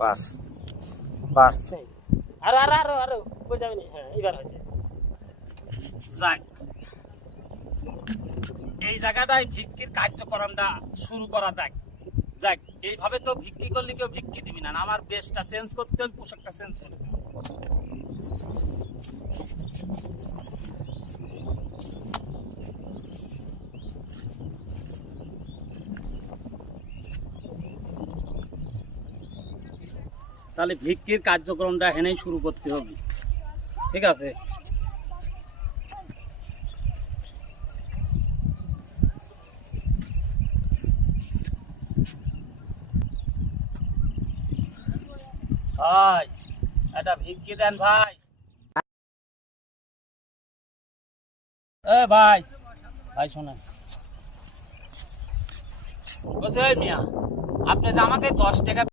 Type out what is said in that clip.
বাস বাস আরো আরো আরো আরো কই যাবেন? হ্যাঁ এবার হয়েছে। যাক, এই জায়গাটায় ভিক্ষির কার্যক্রমটা শুরু করা যাক। যাক, এইভাবে তো ভিক্ষি করলে কেউ ভিক্ষি দিবি না, আমার বেশটা চেঞ্জ করতে হবে, পোশাকটা চেঞ্জ করতে হবে। তাহলে ভিক্ষির কার্যক্রমটা হেনেই শুরু করতে হবে, ঠিক আছে? ভাই একটা ভিক্ষি দেন ভাই। এ ভাই, ভাই শোনেন, বলছে মিয়া আপনি যে আমাকে 10 টাকা